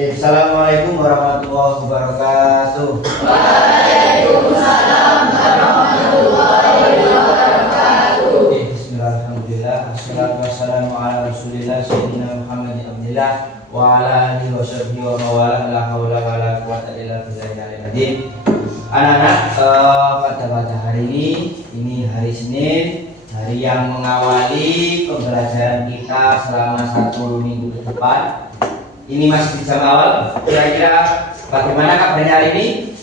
Assalamualaikum warahmatullahi wabarakatuh. Waalaikumsalam warahmatullahi wabarakatuh. Bismillahirrahmanirrahim. Assalatu wassalamu ala Rasulillah sayyidina Muhammadin abdillah wa ala alihi wa sahbihi wa mawalah la haula wa la quwwata illa billahil azim. Anak-anak, pada hari ini hari Senin, hari yang mengawali pembelajaran kita selama 1 minggu ke depan. Ini masih di jam awal. Kira-kira bagaimana kabarnya hari ini?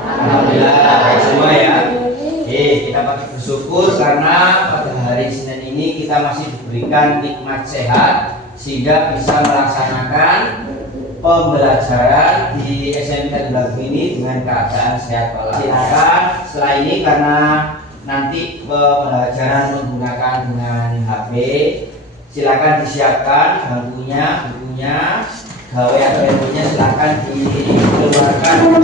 Alhamdulillah baik semua ya. Kita patut bersyukur karena pada hari Senin ini kita masih diberikan nikmat sehat sehingga bisa melaksanakan pembelajaran di SMP Lagu ini dengan keadaan sehat walafiat. Setelah ini karena nanti pembelajaran menggunakan dengan HP, silakan disiapkan bangkunya, bukunya, gawean-gaweannya silakan dikeluarkan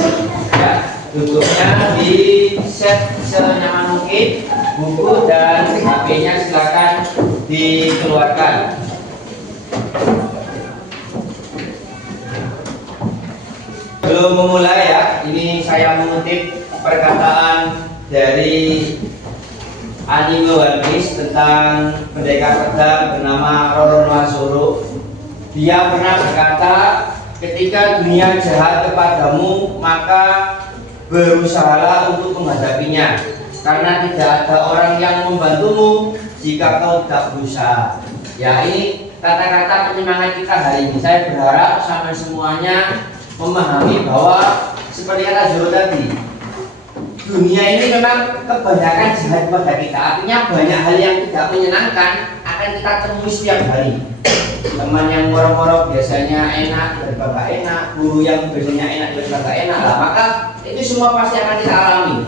ya, duduknya di set senyaman mungkin, buku dan HP-nya silakan dikeluarkan. Belum memulai ya, ini saya mengutip perkataan dari anime One Piece tentang pendekar pedang bernama Roro Nohazoro. Dia pernah berkata, ketika dunia jahat kepadamu, maka berusahalah untuk menghadapinya, karena tidak ada orang yang membantumu jika kau tidak berusaha. Ya, ini kata-kata penyemangat kita hari ini. Saya berharap sampai semuanya memahami bahwa seperti kata Zoro tadi, dunia ini memang kebanyakan jahat pada kita. Artinya banyak hal yang tidak menyenangkan akan kita temui setiap hari. Teman yang moro-moro biasanya enak daripada gak enak, guru yang biasanya enak daripada gak enak lah, maka itu semua pasti akan kita alami.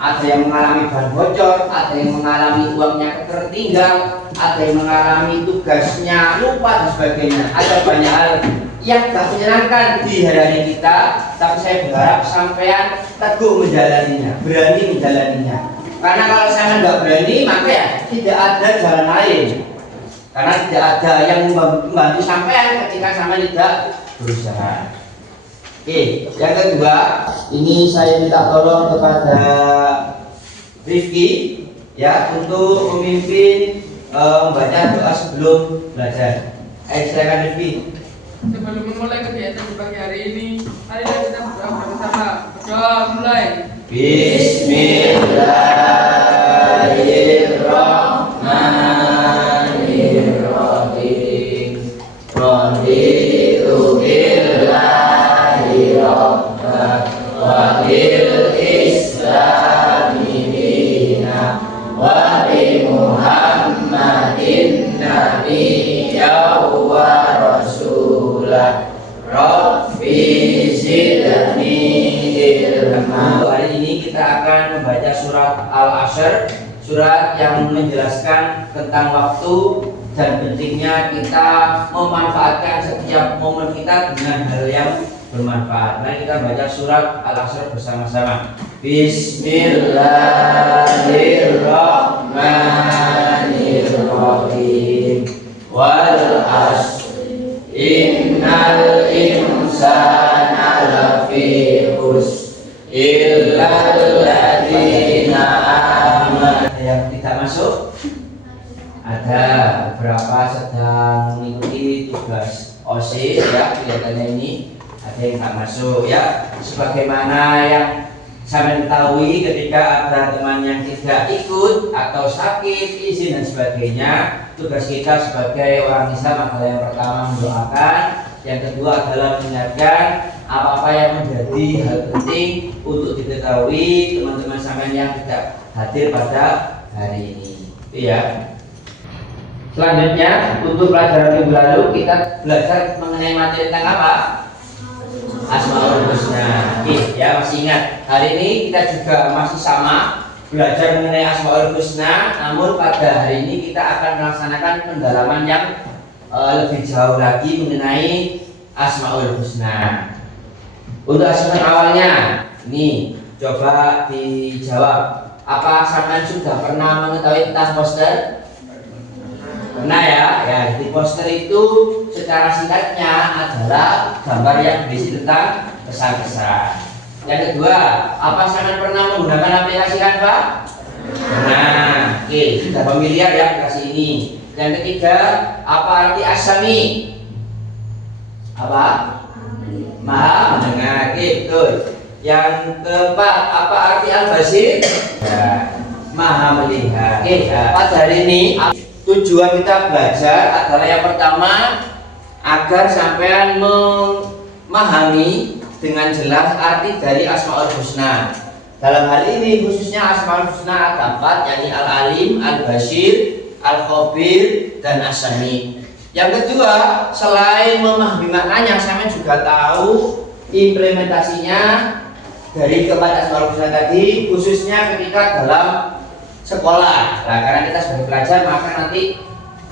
Ada yang mengalami bahan bocor, ada yang mengalami uangnya tertinggal, ada yang mengalami tugasnya lupa dan sebagainya. Ada banyak hal yang tak menyenangkan di hari kita, tapi saya berharap sampean teguh menjalaninya, berani menjalaninya. Karena kalau saya nggak berani, maka ya tidak ada jalan lain. Karena tidak ada yang membantu sampean ketika sampean tidak berusaha. Oke, yang kedua, ini saya minta tolong kepada Rifki ya untuk memimpin membaca doa sebelum belajar. Silakan Rifki. Sebelum memulai kegiatan di pagi hari ini, marilah kita berdoa bersama. Berdoa mulai. Bismillahirrahmanirrahim. Raditu billahi rabban wa bil islami dina wa bi Muhammadin nabiyya wa rasulah. Rabbi zidni ilma. Hari ini kita akan membaca surat Al-Asr, surat yang menjelaskan tentang waktu dan pentingnya kita memanfaatkan setiap momen kita dengan hal yang bermanfaat. Mari kita baca surat Al-Asr bersama-sama. Bismillahirrahmanirrahim. Wal asr innal insana lafi khusr illal ladzina amanu. Yang tidak masuk? Ada beberapa sedang mengikuti tugas OSIS ya, kelihatannya ini ada yang tak masuk ya. Sebagaimana yang saya ketahui, ketika ada teman yang tidak ikut atau sakit, izin dan sebagainya, tugas kita sebagai orang Islam adalah yang pertama mendoakan, yang kedua adalah mengingatkan apa-apa yang menjadi hal penting untuk diketahui teman-teman sampean yang tidak hadir pada hari ini. Ya. Selanjutnya untuk pelajaran minggu lalu kita belajar mengenai materi tentang apa? Asmaul Husna. Ya, masih ingat. Hari ini kita juga masih sama belajar mengenai Asmaul Husna, namun pada hari ini kita akan melaksanakan pendalaman yang lebih jauh lagi mengenai Asmaul Husna. Untuk asesmen awalnya, ini coba dijawab. Apa sampean sudah pernah mengetahui tentang poster? Pernah ya? Ya, di poster itu secara singkatnya adalah gambar yang berisi tentang pesan-pesan. Yang kedua, apa sangat pernah menggunakan aplikasi Canva? Nah, oke, sudah familiar ya aplikasi ini. Yang ketiga, apa arti asami? Apa? Maha mendengar. Oke, betul. Yang keempat, apa arti al-basir? Ya, maha melihat. Oke, pada hari ini tujuan kita belajar adalah yang pertama agar sampean memahami dengan jelas arti dari Asmaul Husna. Dalam hal ini khususnya Asmaul Husna ada 4, yakni Al-Alim, Al-Basir, Al-Khabir, dan As-Sami. Yang kedua, selain memahami maknanya, sampean juga tahu implementasinya dari keempat Asmaul Husna tadi, khususnya ketika dalam sekolah. Nah, karena kita sebagai pelajar, maka nanti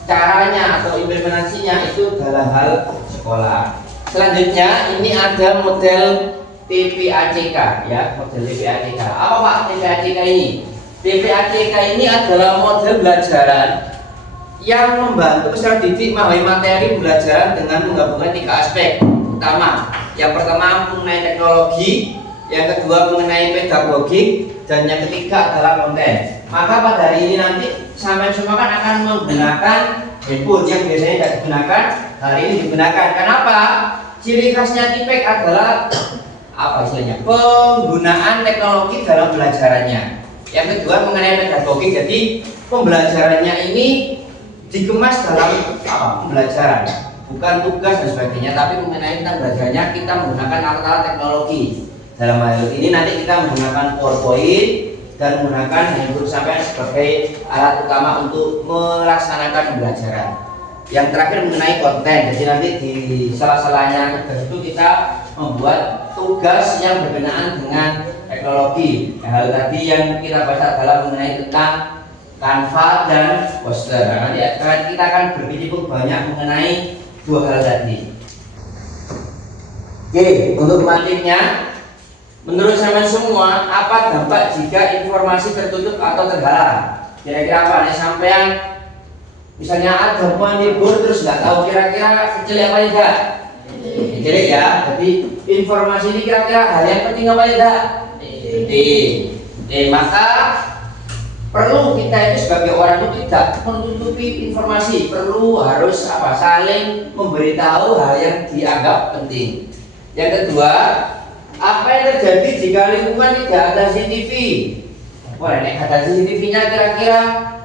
caranya atau implementasinya itu dalam hal sekolah. Selanjutnya ini ada model TPACK ya, model TPACK. Apa Pak TPACK ini? TPACK ini adalah model belajaran yang membantu peserta didik memahami materi pembelajaran dengan menggabungkan 3 aspek utama. Yang pertama mengenai teknologi, yang kedua mengenai pedagogik, dan yang ketiga adalah konten. Maka pada hari ini nanti sampai semua kan akan menggunakan handphone yang biasanya tidak digunakan, hari ini digunakan. Kenapa? Ciri khasnya TPACK adalah apa istilahnya? Penggunaan teknologi dalam pelajarannya. Yang kedua mengenai pedagogik, jadi pembelajarannya ini dikemas dalam pembelajaran, bukan tugas dan sebagainya, tapi mengenai tentang belajarnya kita menggunakan alat-alat teknologi. Dalam hal ini nanti kita menggunakan PowerPoint dan menggunakan handphone sampai sebagai alat utama untuk melaksanakan pembelajaran. Yang terakhir mengenai konten, jadi nanti di salah-salahnya tugas itu kita membuat tugas yang berkenaan dengan teknologi. Hal tadi yang kita bahas adalah mengenai tentang Canva dan poster. Nah, nanti kita akan berbincang banyak mengenai 2 hal tadi. Oke, untuk matematiknya, menurut sampean semua, apa dampak jika informasi tertutup atau terhalang? Kira-kira apa nih sampean? Misalnya ada pohon libur terus nggak tahu kira-kira kecil apa tidak? Kecil ya. Jadi informasi ini kira-kira hal yang penting apa tidak? Penting. Maka perlu kita itu sebagai orang itu tidak menutupi informasi, perlu harus saling memberitahu hal yang dianggap penting. Yang kedua, apa yang terjadi jika lingkungan tidak ada CCTV? Wah, nek ada CCTV-nya kira-kira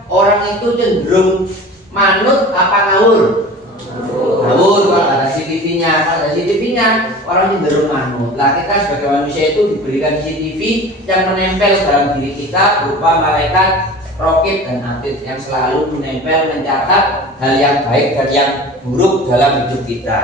orang itu cenderung manut apa ngawur? Ngawur kalau ada CCTV-nya. Kalau ada CCTV-nya orang cenderung manut. Lah kita sebagai manusia itu diberikan CCTV yang menempel dalam diri kita berupa malaikat Raqib dan Atid yang selalu menempel mencatat hal yang baik dan yang buruk dalam hidup kita.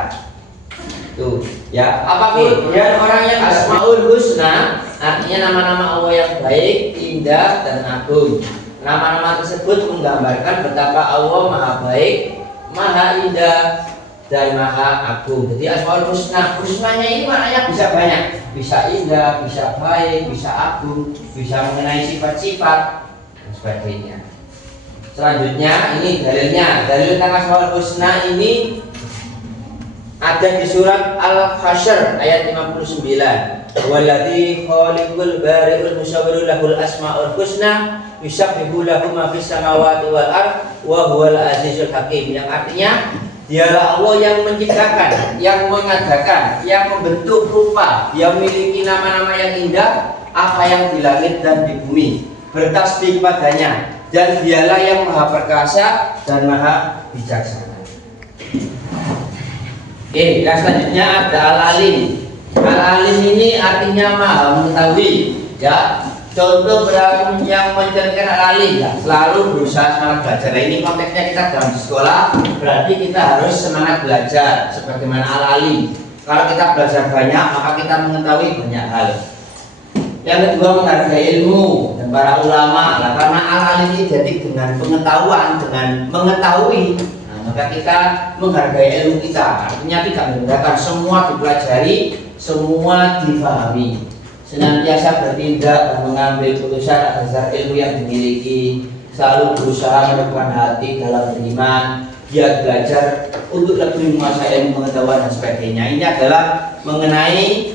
Tuh, ya. Apapun dan orang yang Asmaul Husna artinya nama-nama Allah yang baik, indah dan agung. Nama-nama tersebut menggambarkan betapa Allah Maha Baik, Maha Indah dan Maha Agung. Jadi Asmaul Husna, husnanya ini maknanya bisa banyak, bisa indah, bisa baik, bisa agung, bisa mengenai sifat-sifat dan sebagainya. Selanjutnya ini dalilnya, dalil tentang Asmaul Husna ini ada di surat Al-Hasyr ayat 59. Walladzi khaliqul bari'ul musawwirul lahul asmaul husna yusabbihu lahu ma fis samawati wal ard wa huwal azizul hakim. Yang artinya dialah Allah yang menciptakan, yang mengadakan, yang membentuk rupa, yang memiliki nama-nama yang indah apa yang di langit dan di bumi. Bertasbih padanya, dan dialah yang maha perkasa dan maha bijaksana. Oke, yang selanjutnya ada Al-Alim. Al-Alim ini artinya maha mengetahui, ya. Contoh berapa yang menceritakan Al-Alim, ya, selalu berusaha semangat belajar. Nah, ini konteksnya kita dalam sekolah, berarti kita harus semangat belajar sebagaimana Al-Alim. Kalau kita belajar banyak, maka kita mengetahui banyak hal. Yang kedua menghargai ilmu dan para ulama. Nah, karena Al-Alim ini jadi dengan pengetahuan, dengan mengetahui, maka kita menghargai ilmu kita. Artinya tidak membedakan, semua dipelajari, semua difahami. Senantiasa bertindak dan mengambil keputusan atas dasar ilmu yang dimiliki. selalu berusaha meneguhkan hati dalam beriman, giat belajar untuk lebih menguasai ilmu pengetahuan dan sebagainya. Ini adalah mengenai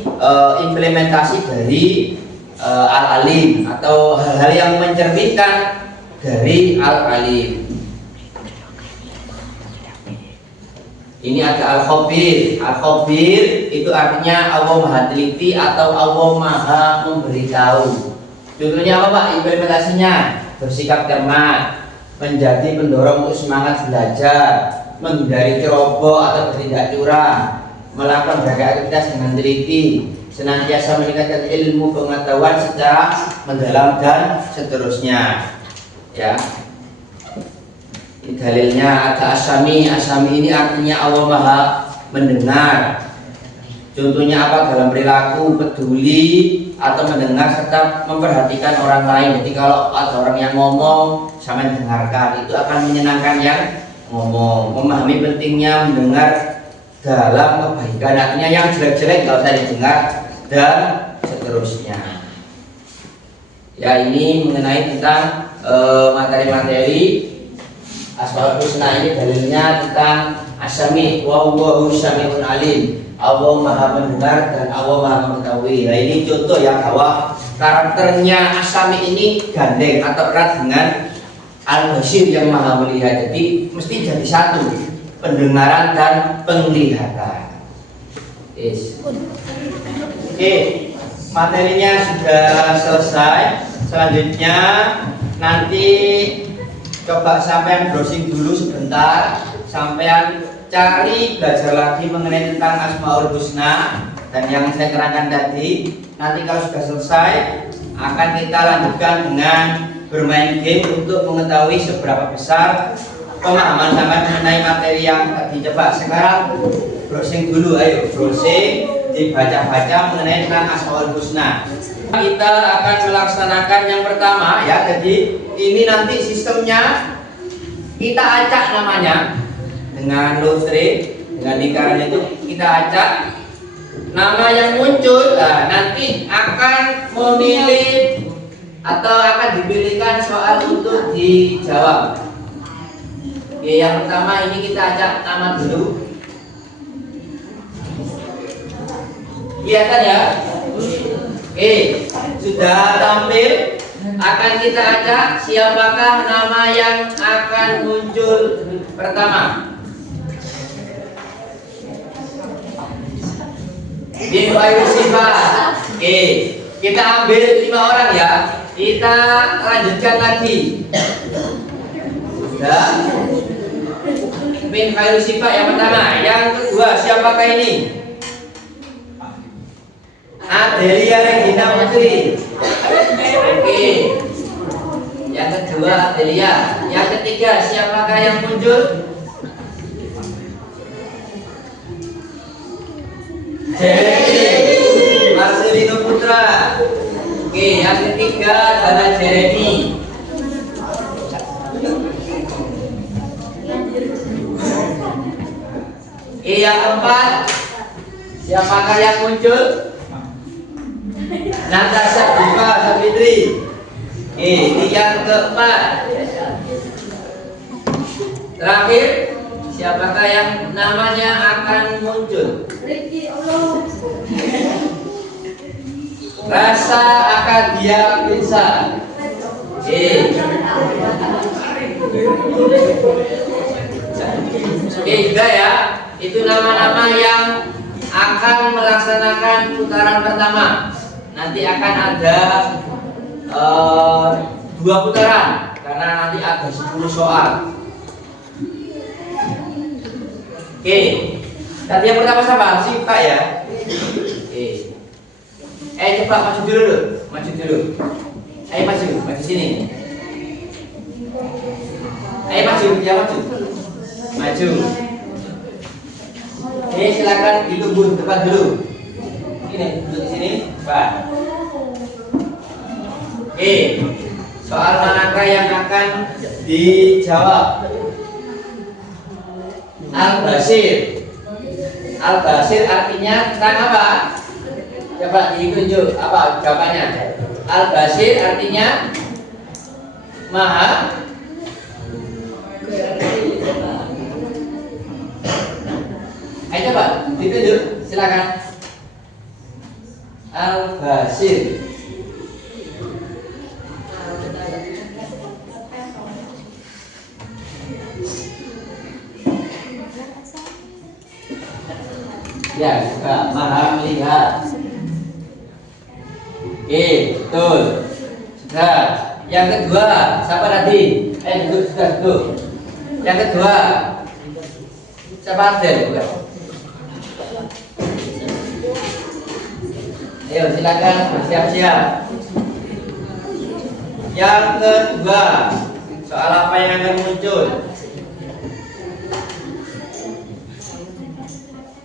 implementasi dari al-alim atau hal-hal yang mencerminkan dari al-alim. Ini ada al-khabir. Al-khabir itu artinya Allah Maha Teliti atau Allah Maha Memberitahu. Contohnya apa Pak? Implementasinya bersikap cermat, menjadi pendorong untuk semangat belajar, menghindari ceroboh atau bertindak curang, melakukan berbagai aktivitas dengan teliti, senantiasa meningkatkan ilmu pengetahuan secara mendalam dan seterusnya. Ya. Ini dalilnya ada asami. Asami ini artinya Allah Maha Mendengar. Contohnya apa? Dalam perilaku peduli atau mendengar serta memperhatikan orang lain. Jadi kalau ada orang yang ngomong sama dengarkan, itu akan menyenangkan yang ngomong. Memahami pentingnya mendengar dalam kebaikan, artinya yang jelek-jelek nggak usah didengar dan seterusnya. Ya, ini mengenai tentang materi-materi Asmaul Husna. Ini dalilnya tentang As-Sami wa huwa Sami'un Alim. Allah Maha Mendengar dan Allah Maha Mengetahui. Nah, ini contoh yang bahwa karakternya As-Sami ini gandeng atau erat dengan Al-Basir yang Maha Melihat. Jadi mesti jadi satu, pendengaran dan penglihatan. Yes. Oke, materinya sudah selesai. Selanjutnya nanti coba sampean browsing dulu sebentar, sampean cari belajar lagi mengenai tentang Asmaul Husna dan yang saya terangkan tadi. Nanti kalau sudah selesai akan kita lanjutkan dengan bermain game untuk mengetahui seberapa besar pemahaman sampean mengenai materi yang tadi. Coba sekarang browsing dulu, ayo browsing, dibaca-baca mengenai tentang Asmaul Husna. Kita akan melaksanakan yang pertama ya. Jadi ini nanti sistemnya kita acak namanya dengan lotre, dengan lingkaran itu kita acak nama yang muncul. Nah, nanti akan memilih atau akan dipilihkan soal untuk dijawab. Oke, yang pertama ini kita acak nama dulu. Kelihatan ya? Oke, sudah tampil. Akan kita acak siapakah nama yang akan muncul pertama. Bin Sifat. Oke, kita ambil 5 orang ya. Kita lanjutkan lagi. Sudah. Bin Sifat yang pertama. Yang kedua siapakah ini? Adelia Regina Putri. Oke. Yang kedua Adelia. Yang ketiga siapakah yang muncul? Jeremy Marcelino Putra. Oke, yang ketiga adalah Jeremy. Oke, yang keempat siapakah yang muncul? Natasha Diva Savitri. Oke, ini yang keempat. Terakhir, siapakah yang namanya akan muncul? Rasa Akadia Pinsa. Oke, sudah ya. Itu nama-nama yang akan melaksanakan putaran pertama. Nanti akan ada 2 putaran karena nanti ada 10 soal. Oke, tadi yang pertama siapa? Si Pak ya. Oke. Coba maju dulu, maju dulu. Maju sini. Maju, ya maju. Maju. Silakan ditunggu depan dulu. Ini duduk di sini, Pak. Oke, soal manakah yang akan dijawab? Al-Basir. Al-Basir artinya tentang apa? Coba ditunjuk apa jawabannya? Al-Basir artinya Maha Ayo coba ditunjuk, silakan. Al-Basir. Ya, suka paham melihat. Oke, betul. Sudah. Yang kedua, siapa tadi? Duduk. Yang kedua, siapa Adel? Bukan. Ayo, silakan bersiap-siap. Yang kedua, soal apa yang akan muncul?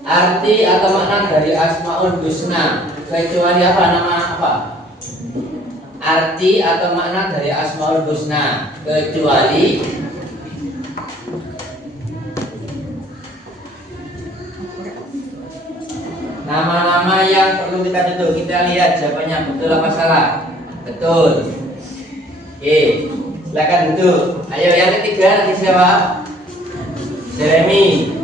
Arti atau makna dari Asmaul Husna, kecuali apa, nama apa? Arti atau makna dari Asmaul Husna, kecuali nama-nama yang perlu kita tutup. Kita lihat jawabannya betul apa salah. Betul. Oke, silakan duduk. Ayo yang ketiga nanti siapa? Jeremy.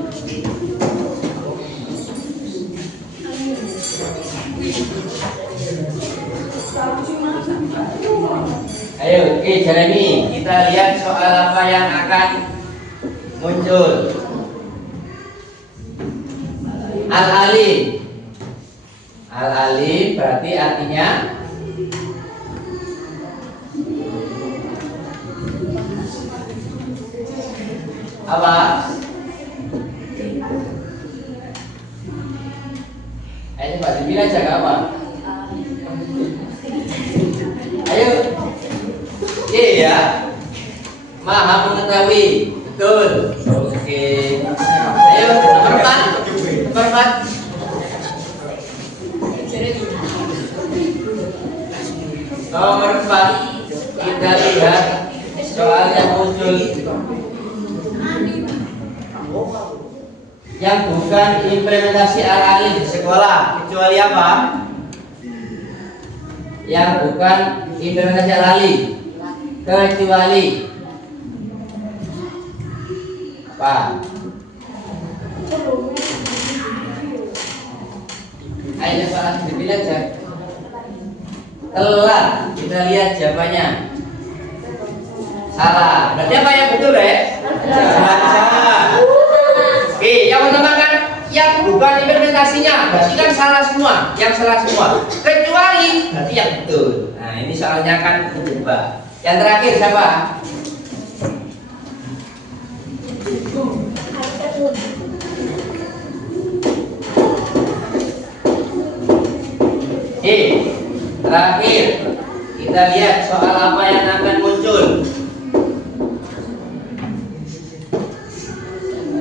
Ayo, oke Jeremy, kita lihat soal apa yang akan muncul. Al-Alim. Al-Alim berarti artinya apa? Ayo Pak, dibilang jaga apa? Ayo. Iya. Maha mengetahui. Betul. Oke. Ayo nomor 4. Nomor 4. Nomor 4. Kita lihat soal yang muncul yang bukan implementasi al-alim di sekolah, kecuali apa? Yang bukan implementasi al-alim, kecuali apa? Ayo soal dipilih aja. Telat. Kita lihat jawabannya. Salah. Berarti apa yang betul ya? Salah. Oke, yang pertama kan yang bukan implementasinya, berarti kan salah semua, yang salah semua. Kecuali berarti yang betul. Nah, ini soalnya kan berubah. Yang terakhir siapa? Oke, terakhir kita lihat soal apa yang akan muncul.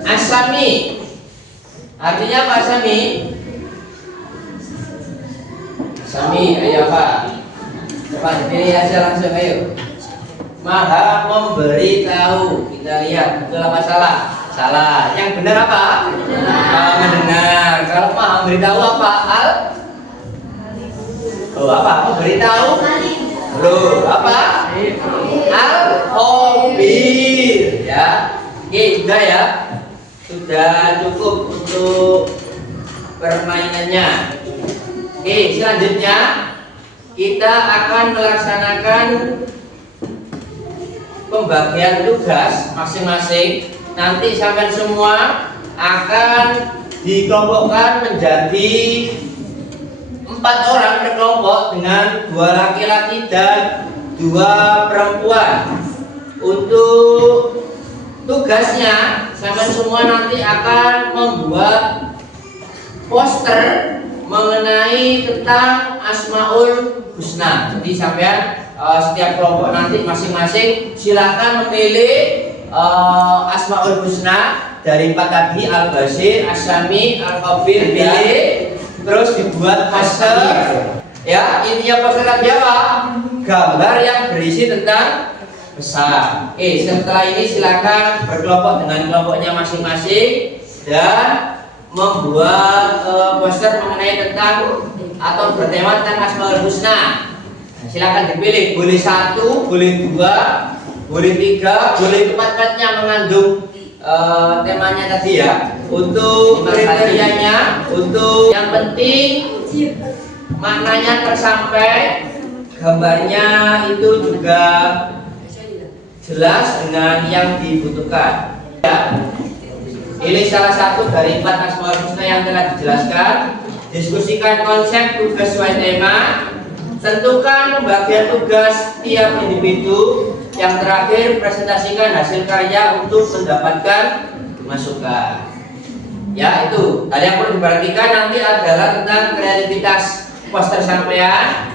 Asami. Artinya apa Asami? Asami, ayo apa? Coba dipilih aja langsung, ayo. Maha memberitahu. Kita lihat betul apa salah? Salah. Yang benar apa? Benar. Kalau maha memberitahu apa? Apa? Memberitahu? Loh, apa? Al-Khabir. Ya. Oke, sudah ya. Sudah cukup untuk permainannya. Oke, selanjutnya kita akan melaksanakan pembagian tugas masing-masing. Nanti sampai semua akan dikelompokkan menjadi 4 orang per kelompok dengan 2 laki-laki dan 2 perempuan. Untuk tugasnya sampai semua nanti akan membuat poster mengenai tentang Asmaul Husna. Jadi sampean setiap kelompok nanti masing-masing silakan memilih Asmaul Husna dari 4 tadi, Al-Basir, As-Sami, Al-Khabir, pilih terus dibuat poster. Ya, intinya poster tadi apa? Gambar yang berisi tentang besar. Oke, setelah ini silakan berkelompok dengan kelompoknya masing-masing dan membuat poster mengenai tentang atau bertema tentang Asmaul Husna. Nah, silakan dipilih, boleh 1, boleh 2, boleh 3, boleh 4-4-nya mengandung temanya tadi ya. Untuk kriterianya, untuk yang penting maknanya tersampai, gambarnya itu juga jelas dengan yang dibutuhkan. Ya. Ini salah satu dari 4 Asmaul Husna yang telah dijelaskan. Diskusikan konsep tugas sesuai tema. Tentukan pembagian tugas tiap individu. Yang terakhir, presentasikan hasil karya untuk mendapatkan masukan. Ya, itu hal yang perlu diperhatikan nanti adalah tentang kreativitas poster sampean,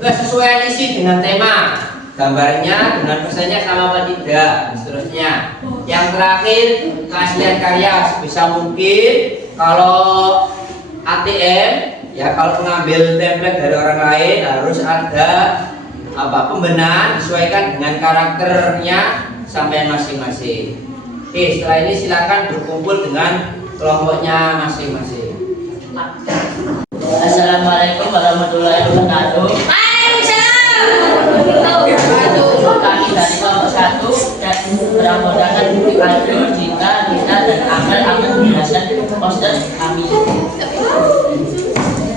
kesesuaian isi dengan tema, gambarnya dengan pesannya sama apa tidak, seterusnya. Yang terakhir, keaslian karya sebisa mungkin. Kalau ATM, ya kalau mengambil template dari orang lain harus ada pembenahan disesuaikan dengan karakternya sampean masing-masing. Oke, setelah ini silakan berkumpul dengan kelompoknya masing-masing. Assalamualaikum warahmatullahi wabarakatuh. Kami dari kelompok 1 dan beramodakan Adu, Dita, dan Amel akan menjelaskan poster kami.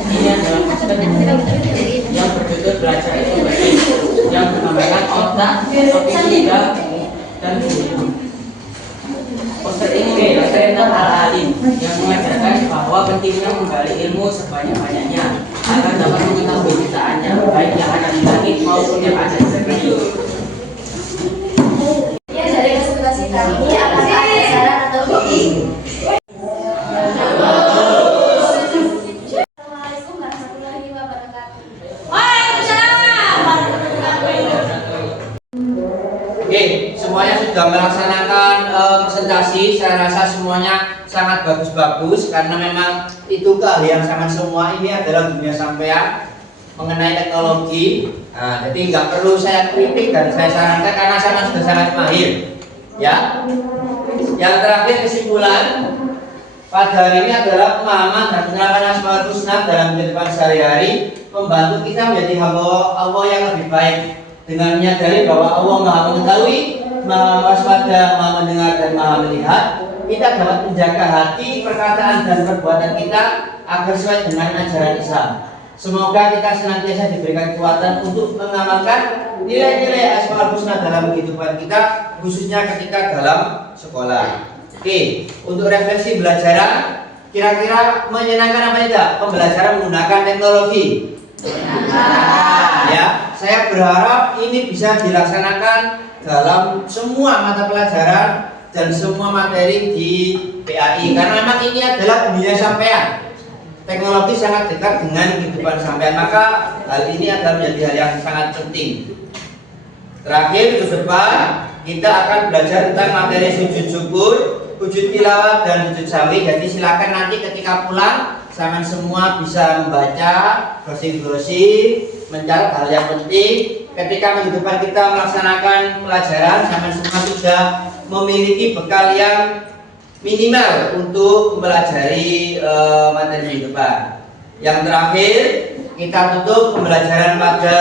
Ini adalah poster yang berjudul belajar itu baik, yang menggambarkan otak, topik tiga, dan poster ini dijelaskan tentang Al-Alim yang mengajarkan bahwa pentingnya menggali ilmu sebanyak-banyaknya agar dapat mengetahui ciptaannya baik yang ada di langit maupun yang ada di bumi. Ya, dari presentasi kami ini apakah ada saran atau meeting? Assalamualaikum warahmatullahi wabarakatuh. Waalaikumsalam warahmatullahi wabarakatuh. Oke, semuanya sudah melaksanakan presentasi. Saya rasa semuanya sangat bagus-bagus karena memang itu keahlian sama semua. Ini adalah dunia sampean mengenai teknologi. Nah, jadi nggak perlu saya kritik dan saya sarankan karena sama sudah sangat mahir. Ya. Yang terakhir kesimpulan pada hari ini adalah pemahaman dan penerapan Asmaul Husna dalam kehidupan sehari-hari membantu kita menjadi hamba Allah yang lebih baik dengan menyadari bahwa Allah Maha Mengetahui, Maha Waspada, Maha Mendengar dan Maha Melihat. Kita dapat menjaga hati, perkataan dan perbuatan kita agar sesuai dengan ajaran Islam. Semoga kita senantiasa diberikan kekuatan untuk mengamalkan nilai-nilai Asmaul Husna dalam kehidupan kita, khususnya ketika dalam sekolah. Oke, untuk refleksi belajaran, kira-kira menyenangkan apa tidak? Pembelajaran menggunakan teknologi. Ya, saya berharap ini bisa dilaksanakan dalam semua mata pelajaran dan semua materi di PAI karena memang ini adalah dunia sampean. Teknologi sangat dekat dengan kehidupan sampean, maka hal ini akan menjadi hal yang sangat penting. Terakhir, ke depan kita akan belajar tentang materi sujud syukur, sujud tilawah dan sujud sawi. Jadi silakan nanti ketika pulang sampean semua bisa membaca, browsing-browsing, mencatat hal yang penting. Ketika kehidupan kita melaksanakan pelajaran, sampean semua sudah memiliki bekal yang minimal untuk mempelajari materi kehidupan. Yang terakhir, kita tutup pembelajaran pada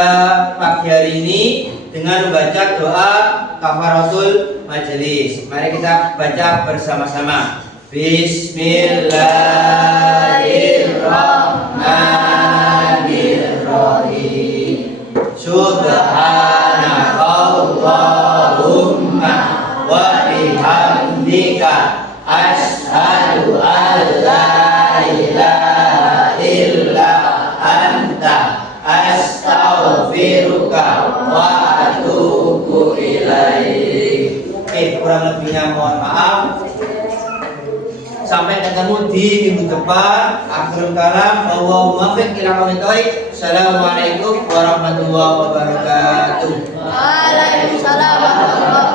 pagi hari ini dengan membaca doa kafaratul majelis. Mari kita baca bersama-sama. Bismillahirrahmanirrahim. Subhanakallahumma wa bihamdika asyhadu an la ilaha illa anta astaghfiruka wa atubu ilaik. Kurang lebihnya mohon maaf. Sampai ketemu di minggu depan. Akhirul kalam, Allahumma fiq ila aqwamit thoriq. Assalamualaikum warahmatullahi wabarakatuh. Waalaikumsalam warahmatullahi wabarakatuh.